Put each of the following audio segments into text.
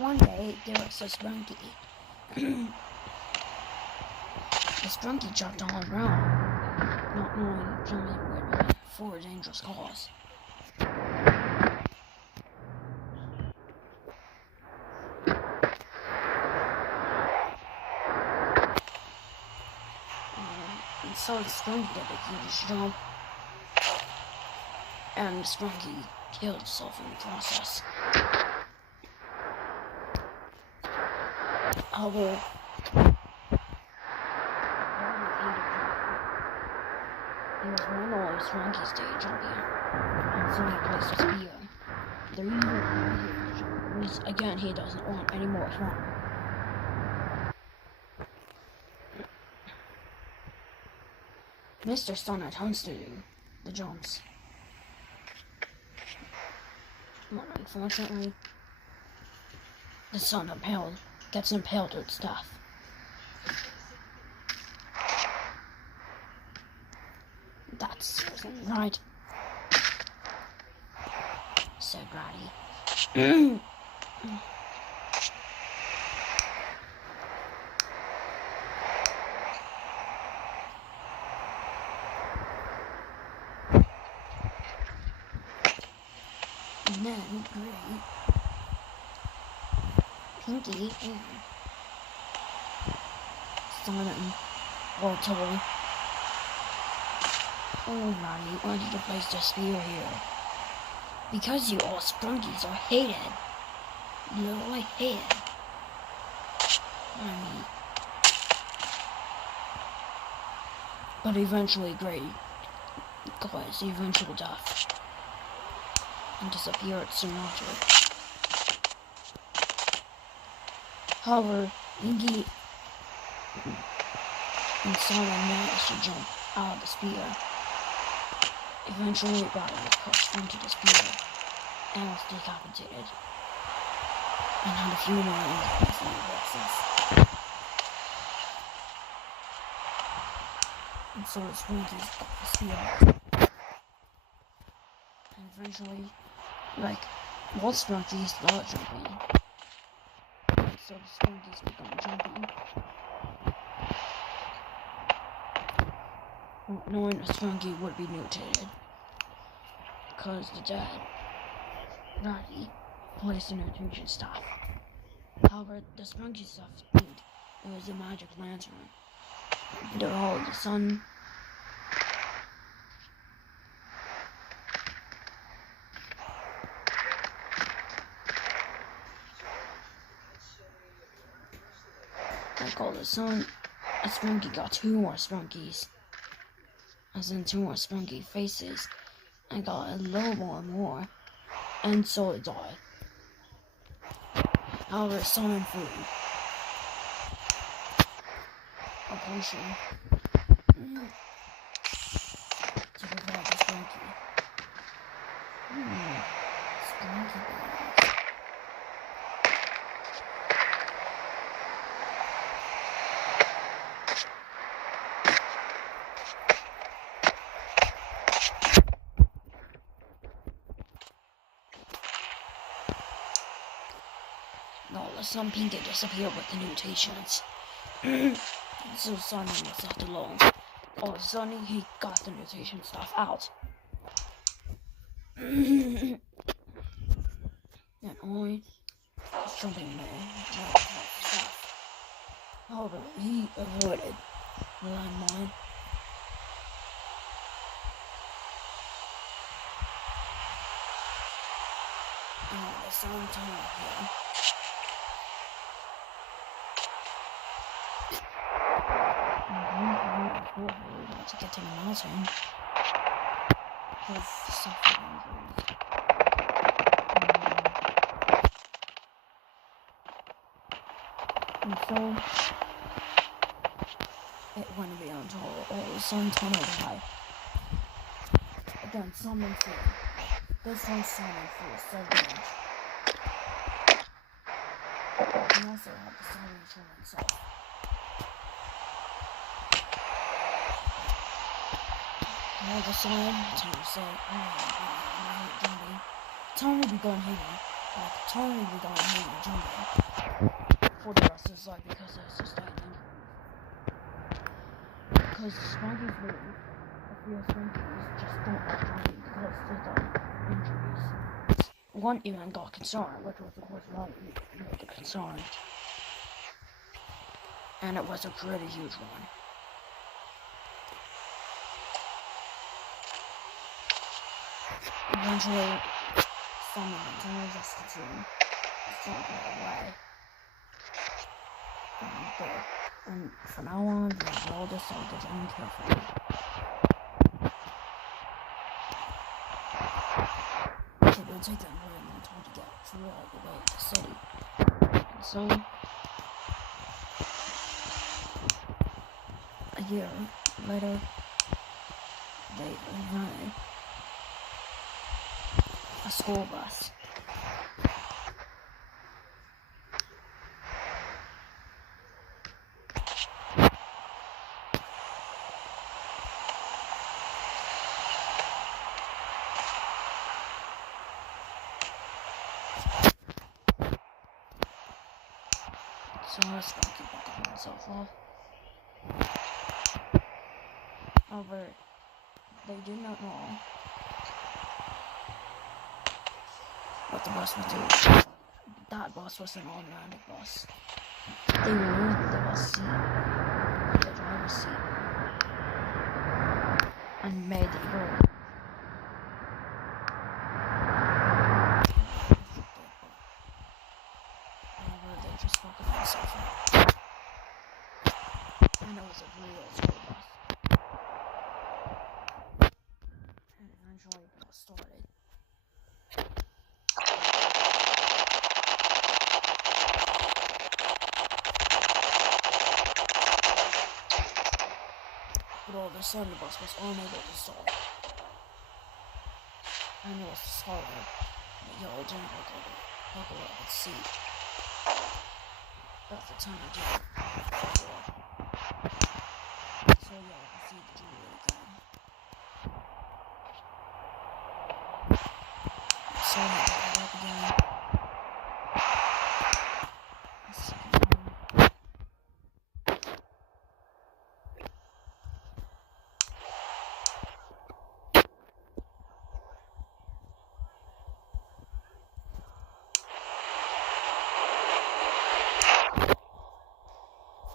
One day, there was a Sprunki. The Sprunki jumped all around, not knowing jumping would be for a dangerous cause. And so the Sprunki did a huge jump, and the Sprunki killed himself in the process. However, he was one of the Sprunki stayed jumping, and so he placed his spear. The reason was, again, he doesn't want any more fun. Mr. Sun attempts to do the jumps, but unfortunately, the sun gets impaled with stuff. That's right, said Ratty. And then Gray, Pinky, and Simon all told, "Oh, Roddy, why did you place the spear here? Because you all Sprunkies are hated. Literally hated. But eventually Gray caused the eventual death and disappeared soon after. However, Pinky and Simon managed to jump out of the spear. Eventually, Roddy was pushed into the spear and was decapitated, and had a few more injuries in the process. And so the Sprunkies got the spear. And eventually, most Sprunkies start jumping. So the Sprunkies began jumping. Not knowing a Sprunki would be mutated. Because the dead Roddy placed the mutation stuff. However, the Sprunki stuff didn't. It was a magic lantern. They're all the sun. Like all the sun, a Sprunki got 2 more Sprunkies. As in 2 more Sprunki faces. And got a little more. And so it died. However, summon food. A potion. To provide the Sprunki. Sprunki bones. No, some Pinky disappeared with the mutations. So Sunny was left alone. All of a sudden, he got the mutation stuff out. And only was jumping more. However, he avoided the landmine. And all of a sudden, tunnel here. To get to the mountain with suffering injuries. And so it went beyond all the sun tunnel high. Again, summon food. This one's summon food, so damage. And also have the summon show himself. All the sudden, Tom said, "Oh, I hate jumping." Tom would be gone hating. Like, Tony we don't need to jump for the rest of his life because of sustained injuries. Because Sprunki's move, a few Sprunkies just don't like jumping because they got injuries. One even got concerned, which was of course not the concern. And it was a pretty huge one. Eventually, some of them turned just to get away. And from now on, they all decided to aim carefully. It would take them a very long time to get through all the way to the city. And so, a year later, they rented a school bus. So Sprunki buckled himself off. However, they did not know what the bus would do. That bus was an automatic bus. They removed the bus seat, the driver's seat, and made it work. However, they just buckled themselves off. And it was a real school bus. And eventually it got started. But all of a sudden the bus was unable to start. And it was the starter. The yellow didn't buckle up its seat. That's the time I did it before. So yeah, I see the jewelry again. So I pick it up again. A second time.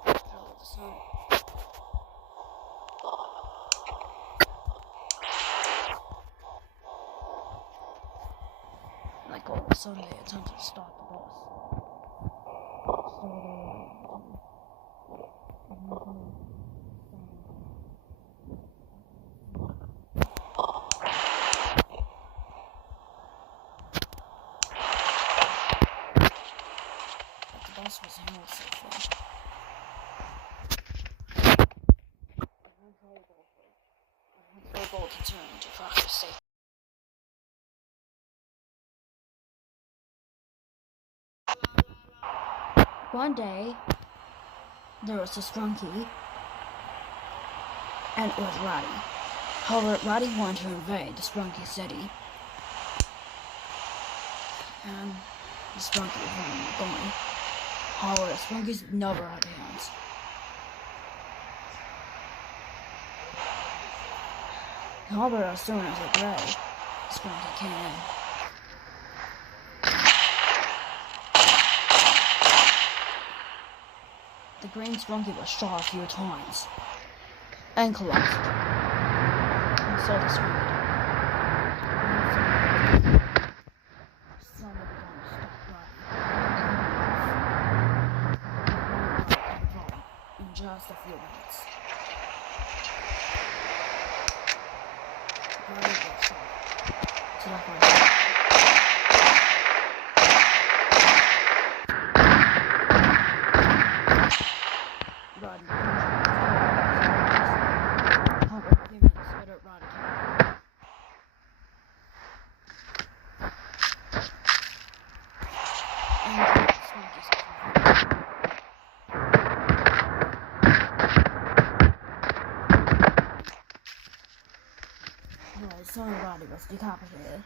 All of a sudden, like all of a sudden they attempted to stop the bus. But the bus was handled safely. Able to turn into practice safety. One day, there was a Sprunki, and it was Roddy. However, Roddy wanted to invade the Sprunki city, and the Sprunki was going. However, the Sprunkies never had hands. However, as soon as it gray, Sprunki came in. The green Sprunki was shot a few times and collapsed. And so the Sprunki died. Somebody gonna stop Roddy. In just a few minutes. Roddy got shot to the front. Roddy. However, a few minutes later, Roddy came. And the Sprunkies got Roddy was decapitated.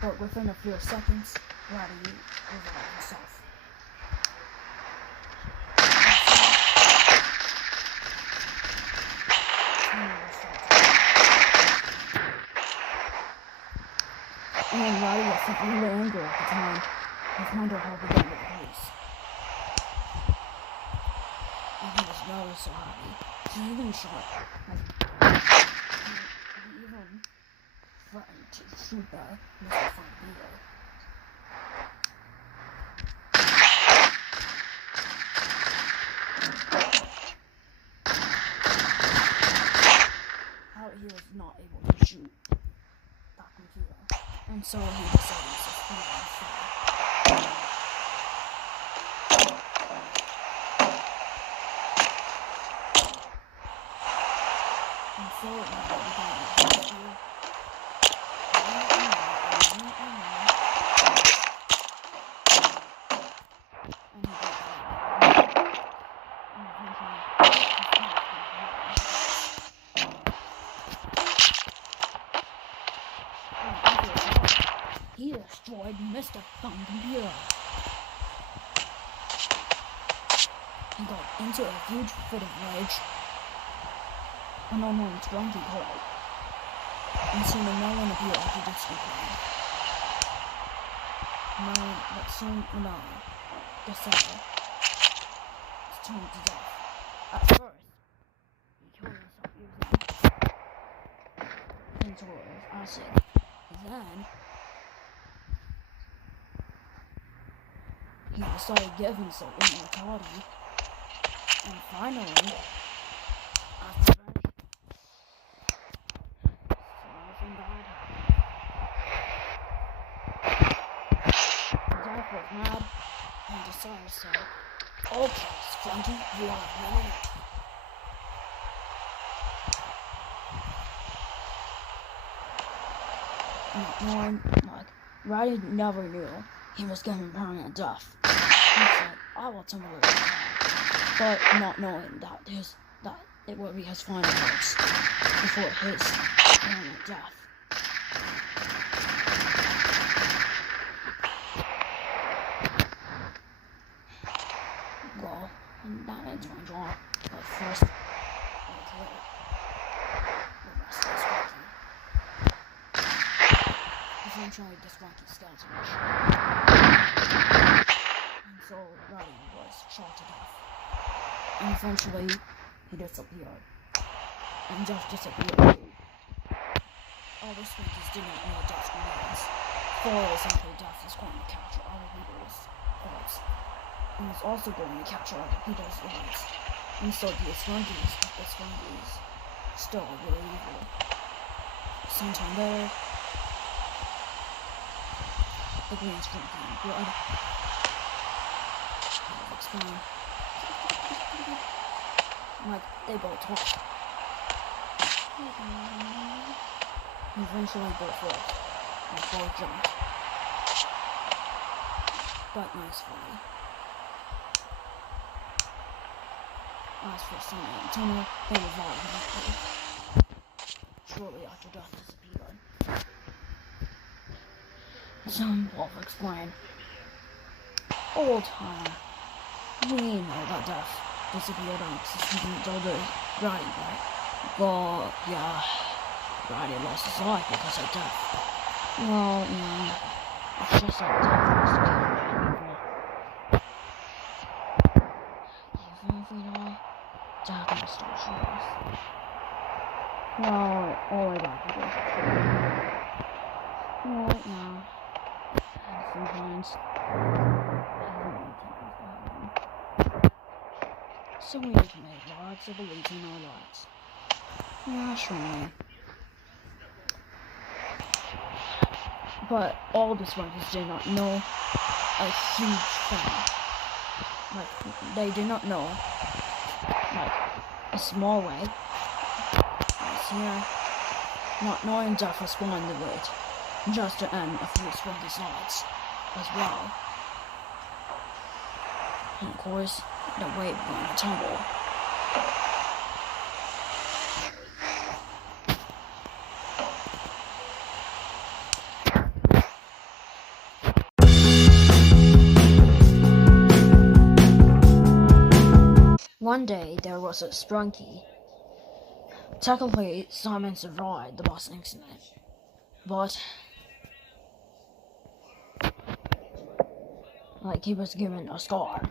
but within a few seconds, Roddy revived himself. And Roddy was severely angry at the time. His mental health began to decrease. And he was really so happy. He even shot, he even threatened to shoot the Mr. Funk Beetle. How he was not able to shoot that computer. And so he decided to speed on fire. And so it began to fire. He destroyed Mr. Fun Computer. He got into a huge fit of rage. An unknown Sprunki called, and soon no one appeared after this decline. But soon another, the cell, was turned to death. At first, he killed himself using Ventur's acid. Then, he decided to give himself immortality. And finally, after something bad happened. Death was mad and decided to say, "Okay, Sprunki, you are running out." Not knowing, Roddy never knew he was given permanent death. He said, "I will temporarily die," but not knowing that it would be his final words before his permanent death. Well, that ends my draw, but first, I'll kill the rest of the Sprunki. Eventually, the Sprunki skeleton was shot. And so, Roddy was shot to death. And eventually, he disappeared. And Jeff disappeared too. All the Sprunkies did not know Death's remains. For essentially, Death is going to capture other people's hearts. And is also going to capture other people's lives. And so the Sprunkies still are really evil. Sometime later, the green Sprunki and blood. I'll explain. They both talk. Eventually both walked. And both jumped. But nicely. As for Sunny and Tunnel, they revived immediately. Shortly after Death disappeared. Some Wolf explained. Old time. We know that Death disappeared on Dolder's Roddy, right? But, yeah, Roddy lost his life because of Death. Well, it's just that Death was evil. Even if we die, Death will still shoot us. Well, all the way back to Death. Well, yeah. And sometimes, so we need to make lots of beliefs in our lives. Yeah, sure. But all the Sprunkies did not know a huge thing. They did not know, a small way. Here, not knowing Death was spawned the route, just to end a few Sprunkies' lives as well. And of course, the weight began to tumble. One day, there was a Sprunki. Technically, Simon survived the bus incident, but he was given a scar.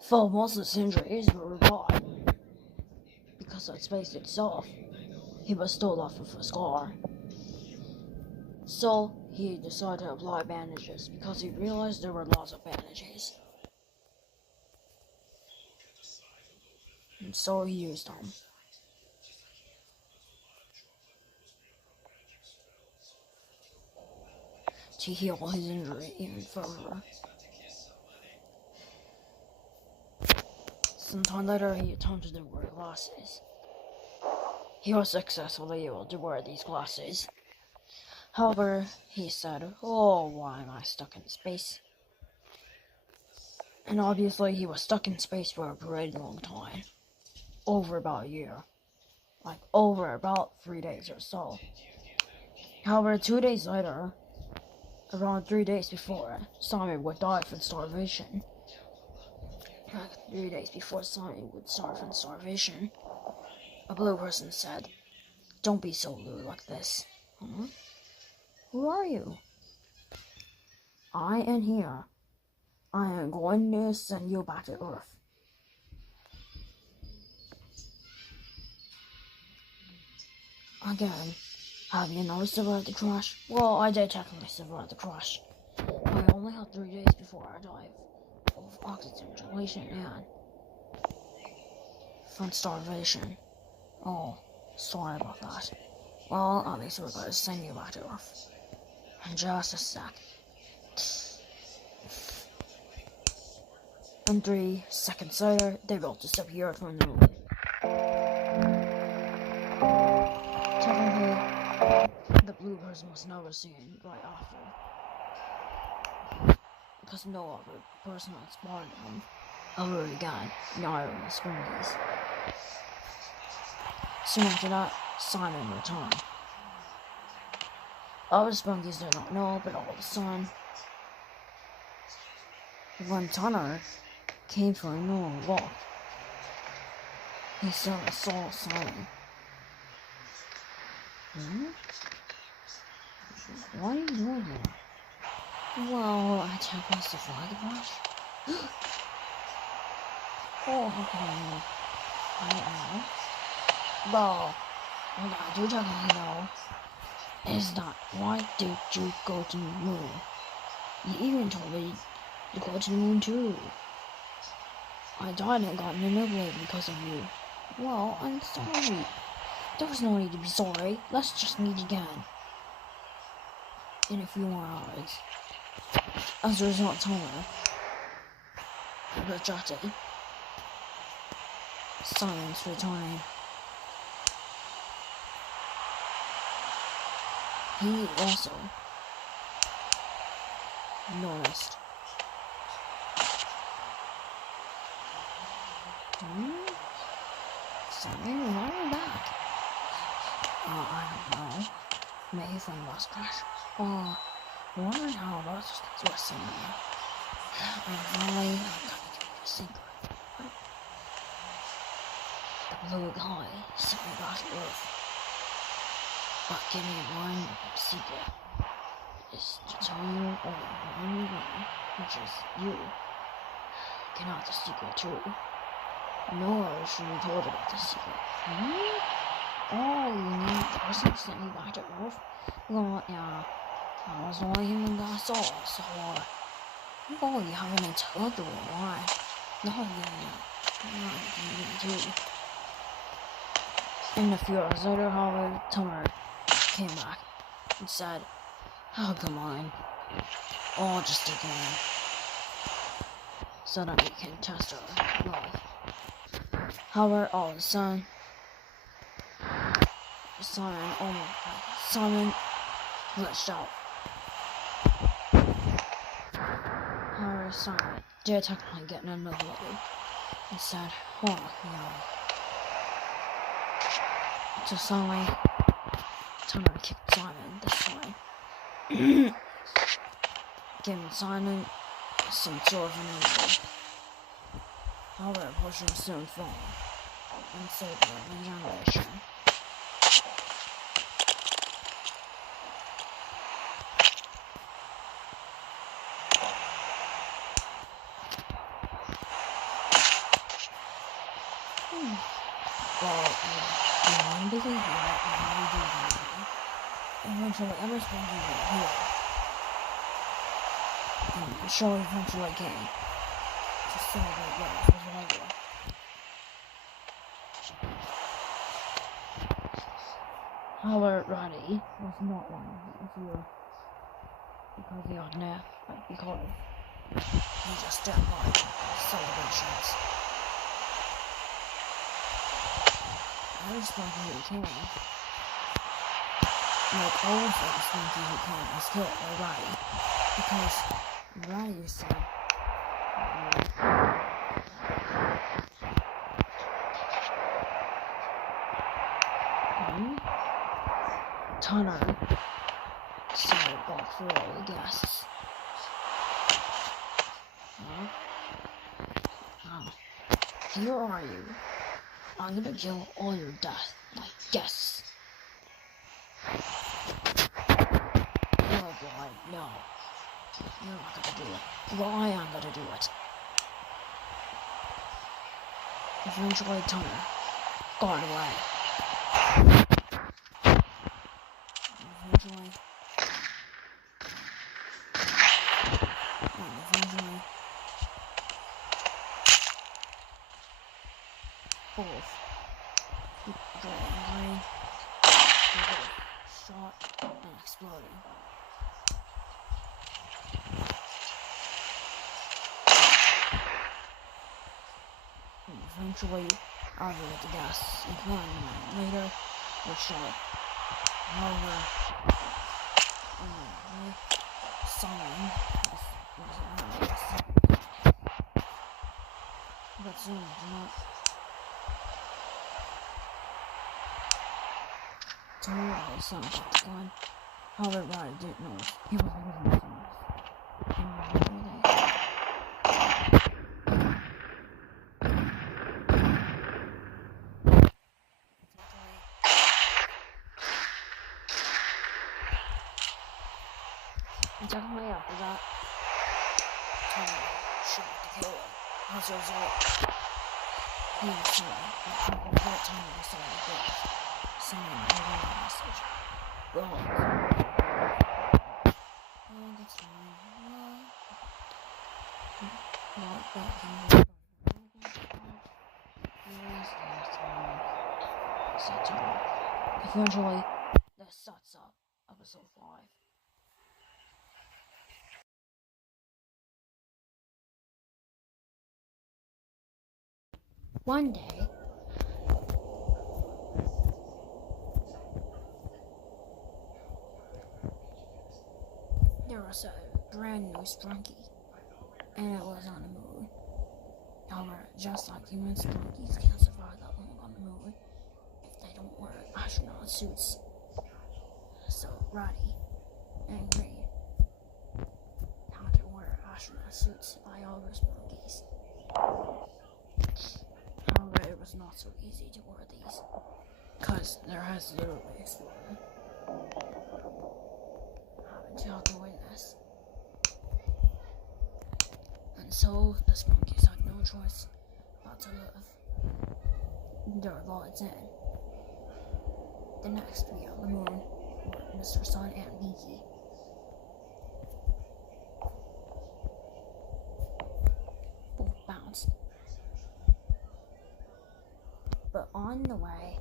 For most of his injuries were gone. Because of space itself, he was still left with a scar. So, he decided to apply bandages because he realized there were lots of bandages. And so he used them to heal his injury even further. Sometime later, he attempted to wear glasses. He was successfully able to wear these glasses. However, he said, "Oh, why am I stuck in space?" And obviously, he was stuck in space for a pretty long time. Over about a year. Over about 3 days or so. However, 2 days later, around 3 days before, Simon would die from starvation. 3 days before Simon would starve from starvation, a blue person said, "Don't be so rude like this." Huh? Who are you? I am here. I am going to send you back to Earth. Again, have you not survived the crash? Well, I did technically survive the crash. I only had 3 days before I died of oxygen saturation and from starvation. Oh, sorry about that. Well, at least we're going to send you back to Earth. In just a sec. And 3 seconds later, they both disappeared from the moon. Technically, the blue person was never seen right after. Because no other person had spawned him ever again, neither of the Sprunkies. Soon after that, Simon returned. Other Sprunkies did not know, but all of a sudden, when Tanner came for a normal walk, he suddenly saw Simon. What are you doing here? Well, I technically survived the crash. Oh, okay. I don't know. Well, what I do technically know is that why did you go to the moon? You even told me to go to the moon too. I died and got manipulated because of you. Well, I'm sorry. There was no need to be sorry. Let's just meet again. In a few more hours. As a result, Tanner rejected Simon's returning. He also noticed. Simon, why are you back? I don't know. Maybe from the bus crash. Wondering how about the rest of me. And finally, I'm gonna give you a secret. The blue guy sent me back to Earth. But give me one secret. Is to tell you only one thing, which is you. Cannot the secret too. Nor should be told about the secret. Oh, you mean the person who sent me back to Earth? Well, yeah. I was the only human that I saw, so oh, you haven't intellectual why? No, you too. And a few hours later, however, Tanner came back and said, "Oh, come on. Oh, just take it in. So that we can test our love." However, all of a sudden, Simon glitched out. However, Simon did technically get manipulated and said, "Oh, no." So suddenly, Tanner kicked Simon this time. Giving Simon some sort of an injury. However, portion soon fall, and so the regeneration. Well, I'm busy here, and we do that. Eventually, every Sprunki will heal. And she'll eventually gain to celebrate what was survival. However, Roddy was not one of you because he had enough, but because he just didn't like celebrations. I was Sprunki who came. Like all of the Sprunki who came was killed by Roddy because Roddy said Tunner said walk through all the guests. Here are you. I'm gonna kill all your guests. You're blind. No. You're not gonna do it. Well, I am gonna do it. Eventually, Tunner got away. Eventually, both got away. They both shot and exploded. And eventually, out of the gas, and 1 minute later, were shot. However, someone but soon not totally sound like the gun. However, I didn't know he was losing definitely after that, Tommy shot to kill him. As a result, he was sorry. At that time, he saw the death. Sending a little message. Well, that's fine. Well, but he was eventually, that sets up episode 5. One day, there was a brand new Sprunki, and it was on the moon. However, just like human Sprunkis can't survive that long on the moon if they don't wear astronaut suits. So Roddy and Green had to wear astronaut suits by all the Sprunkis. However, it was not so easy to wear these, because there has literally exploded. Haven't y'all doing this? And so, the Sprunkies had no choice but to live their lives in. The next to be on the moon were Mr. Sun and Vicky. Both bounced. But on the way,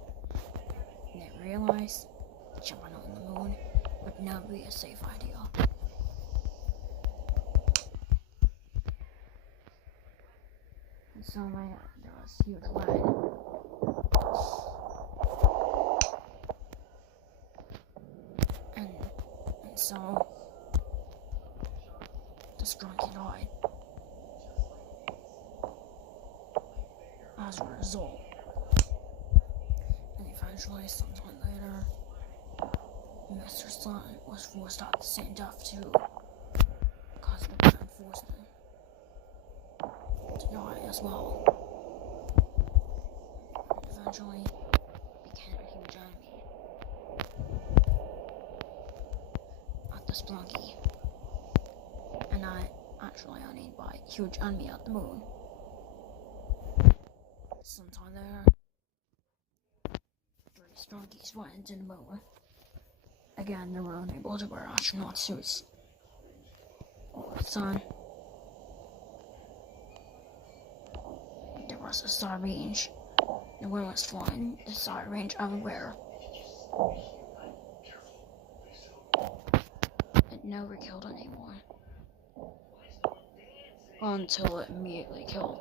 they realized jumping on the moon would never be a safe idea. And so there was huge rain. And so the Sprunki died. As a result. And eventually, sometime later, Mr. Sun was forced out the same death too, because the parent forced him to die as well. eventually became a huge enemy at the Sprunki. And I actually named by huge enemy at the moon. Sometime there, 3 Sprunkies went into the moon. Again, they were unable to wear astronaut suits. All of a sudden, there was a star range. The wind was flying the star range everywhere. It never killed anyone. Until it immediately killed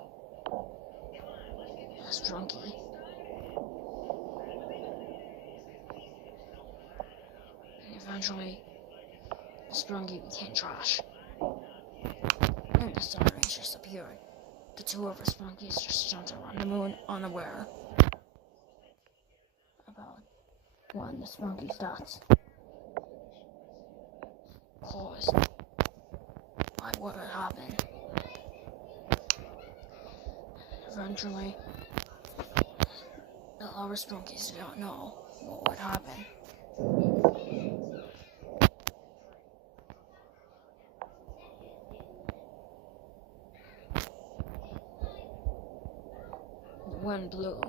a Sprunki. And eventually, the Sprunki became trash. And the star range just appeared. The 2 other Sprunkies just jumped around the moon, unaware about when the Sprunki stats caused by what had happened. Eventually, the other Sprunkies don't know what would happen. The wind blew.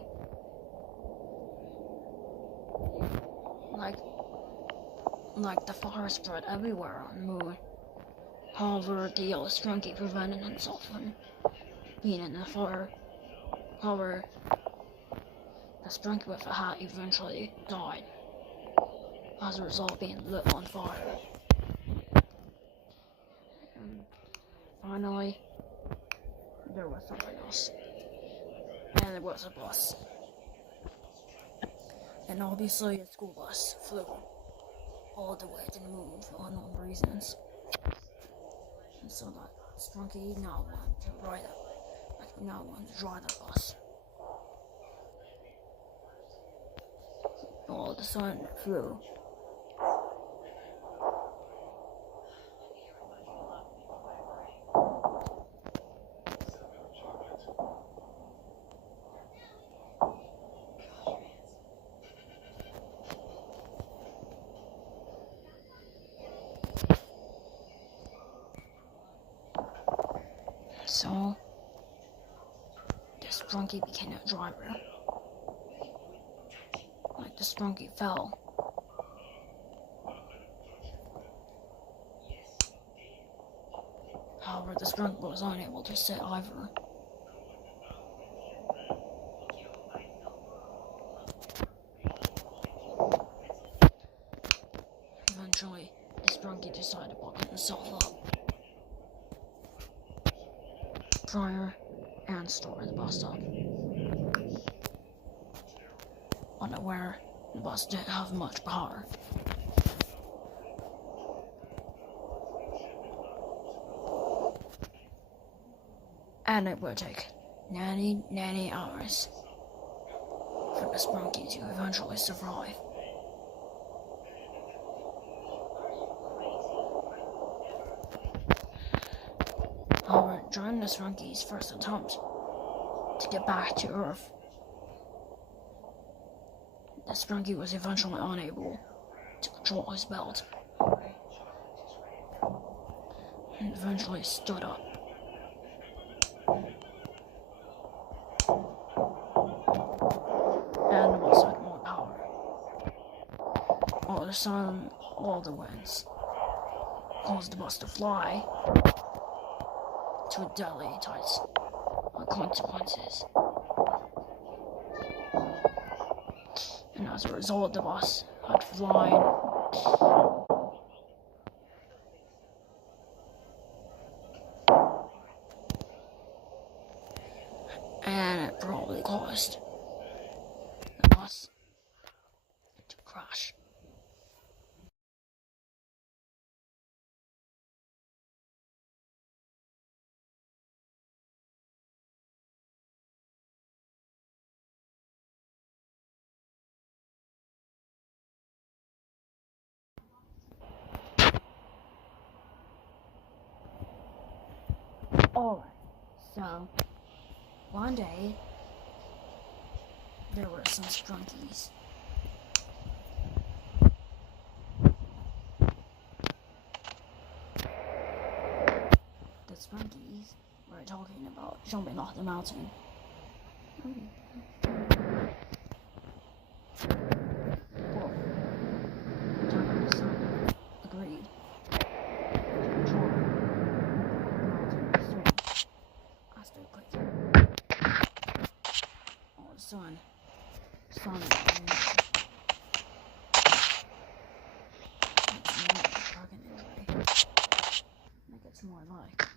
Like the fire spread everywhere on the moon. However, the yellow Sprunki prevented himself from being in the fire. However, the Sprunki with a hat eventually died as a result being lit on fire. And finally, there was something else. And it was a bus. And obviously a school bus flew all the way to the moon for unknown reasons. And so that Sprunki now wanted to ride it. Now wanted to drive that bus. All of a sudden it flew. So, the Sprunki became a driver. Like the Sprunki fell. However, the Sprunki was unable to sit either. Eventually, the Sprunki decided to buckle himself up prior and store the bus stop. Unaware, the bus didn't have much power. And it would take nanny hours for the Sprunki to eventually survive. However, during the Sprunki's first attempt to get back to Earth, the Sprunki was eventually unable to control his belt and eventually stood up. And the bus had more power. All of a sudden, all the winds caused the bus to fly to deadly heights with consequences. And as a result, the bus had flying and it probably caused the bus to crash. Alright, so one day there were some Sprunkies. The Sprunkies were talking about jumping off the mountain. Well, John the Sun agreed. Sun. Make it more like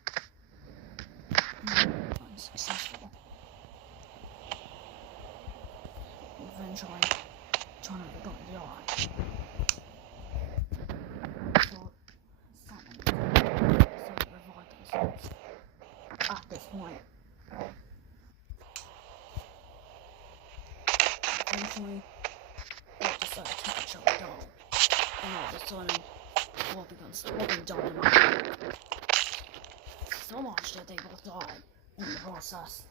unsuccessful. Eventually, China got yacht. So, someone decided to revive themselves. At this point, eventually, they decided to take each other down. And all of a sudden, all becomes swapping down the mountain. So much that they both died in the process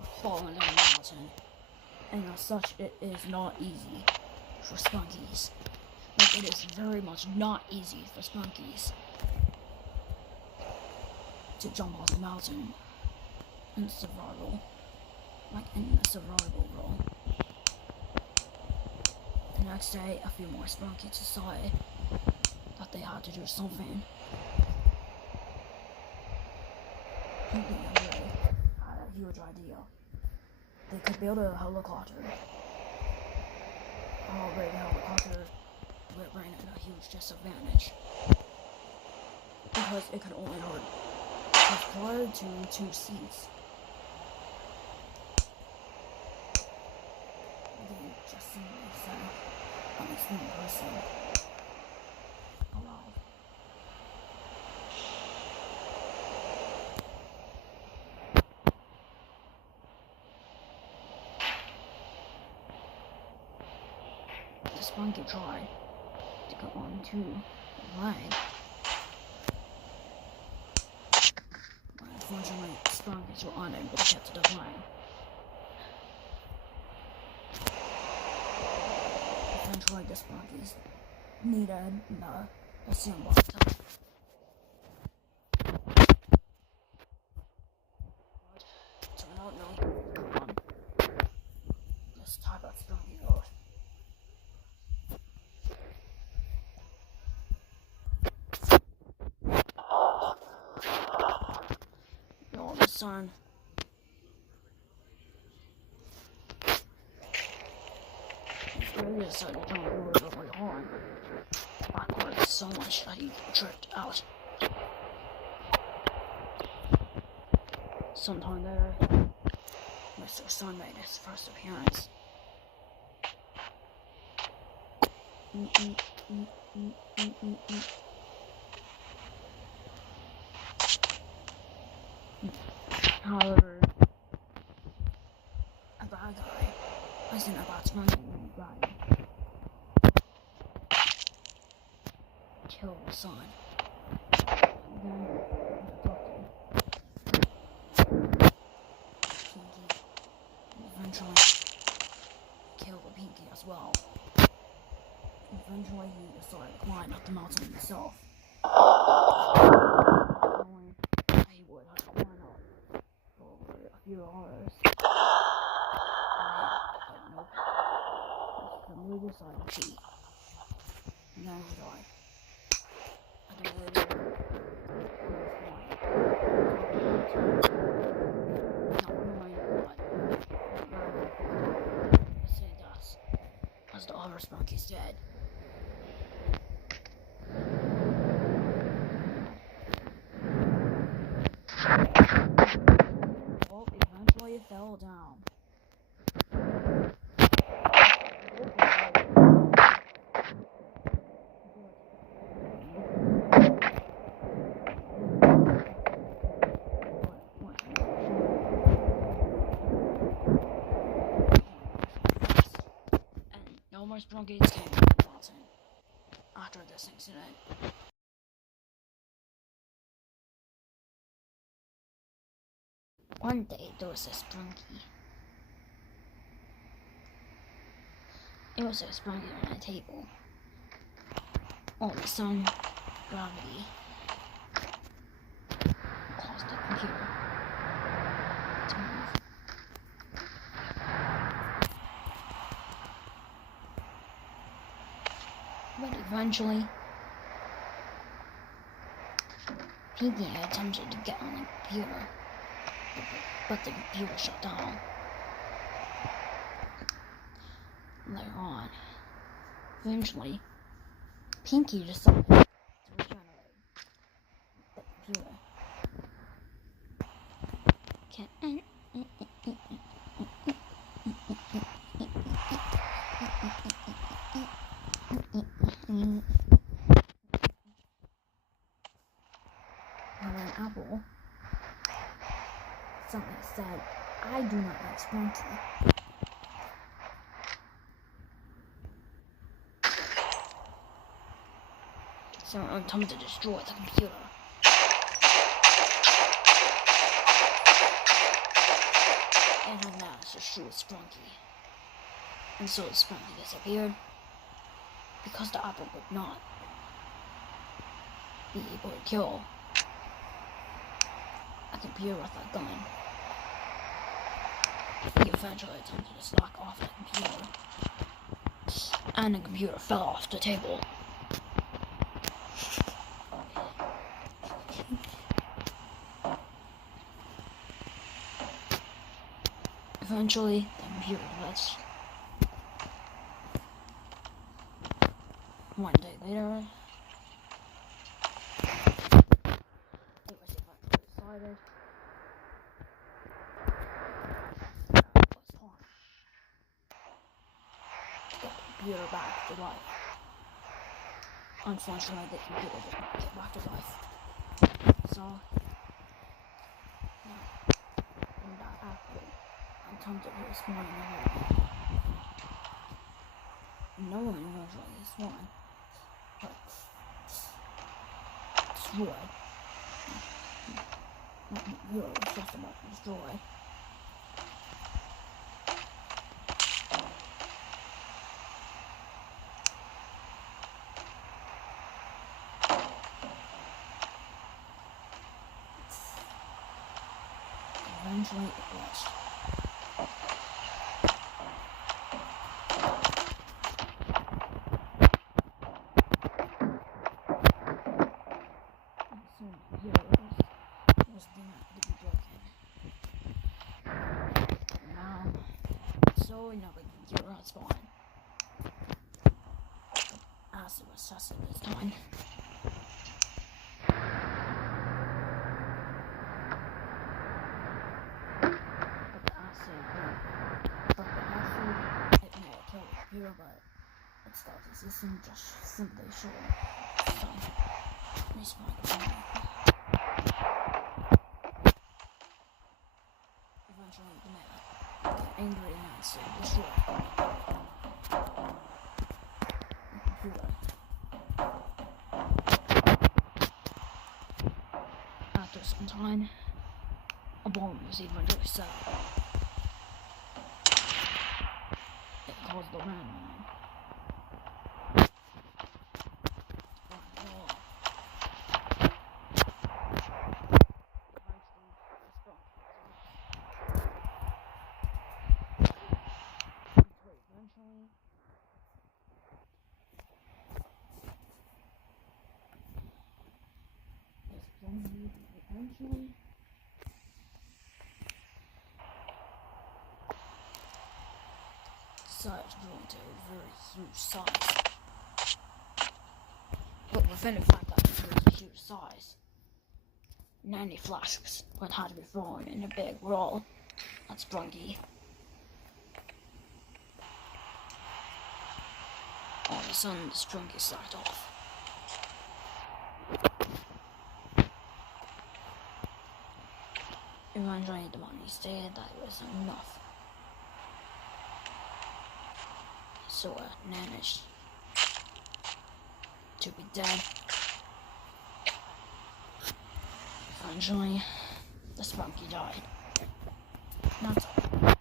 of falling down the mountain. And as such, it is not easy for Sprunkies. Like, it is very much not easy for Sprunkies to jump off the mountain in survival. Like, in a survival role. The next day, a few more Sprunkies decided that they had to do something. Pinky and Ray had a huge idea. They could build a helicopter. However, the helicopter would bring in a huge disadvantage. Because it could only hold just 1 to 2 seats. They just seemed like at least one person allowed. The Sprunky tried to go on to the line. But unfortunately, Sprunkies were unable to get to the line. Eventually, the Sprunkies needed the symbol to turn out no on this type of Sprunky road. All of a sudden, he decided to jump over really hard. Backwards so much that he tripped out. Sometime later, Mr. Sun made his first appearance. However, a bad guy wasn't about to run a guy. Kill the sun. Then Pinky eventually kill the Pinky as well. Eventually he decided to climb up the mountain himself. Knowing that he would have to climb up for over a few hours. But nope. He suddenly decided to cheat. And then he died. I don't really know. As the other Sprunkies dead. Well, eventually it fell down. No more Sprunkies came to the mountain after this incident. One day there was a Sprunky It was a Sprunki on a table. All of a sudden, gravity caused the computer to move. But eventually, Pinky attempted to get on the computer, but the computer shut down. Later on, eventually, Pinky decided to regenerate the computer. When Apple suddenly said, "I do not like Sprunki." So I'm attempting to destroy the computer. And I managed to shoot Sprunki. And so Sprunki disappeared because the Apple would not be able to kill a computer with a gun. He eventually attempted to slack off the computer, and the computer fell off the table. Eventually, the computer glitched. One day later, it was eventually decided it was time to get the computer back to life. Unfortunately, the computer did not get back to life. So, and that Apple attempted to spawn in the world. No one eventually spawned, but destroyed. You was just about to destroy. Eventually it glitched. And soon the computer was denied to be broken. And now, so another computer has spawned. Acid was tested this time. But it stopped existing just simply short. So, let's find it. Eventually, the man got angry and said, "Destroy the computer." After some time, a bomb was eventually set up. It caused the landmine. Eventually, decided to grow into a very huge size. But within the fact that it was a huge size, 90 flasks would have to be thrown in a big roll at Sprunki. All of a sudden, the Sprunki slacked off. Eventually, the money stated that it was enough. So I managed to be dead. Eventually, the Sprunki died. That's all.